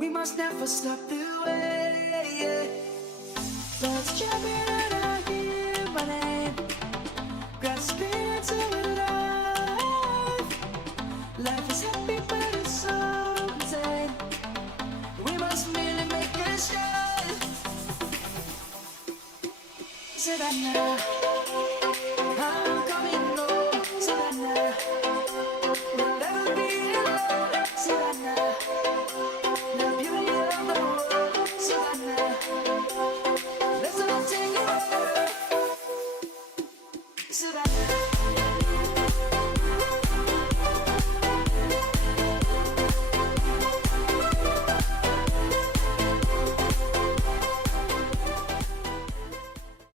We must never stop the way. Let's jump in and I hear my name, grasping into life. Life is happy but it's so insane. We must merely make a start. Savannah.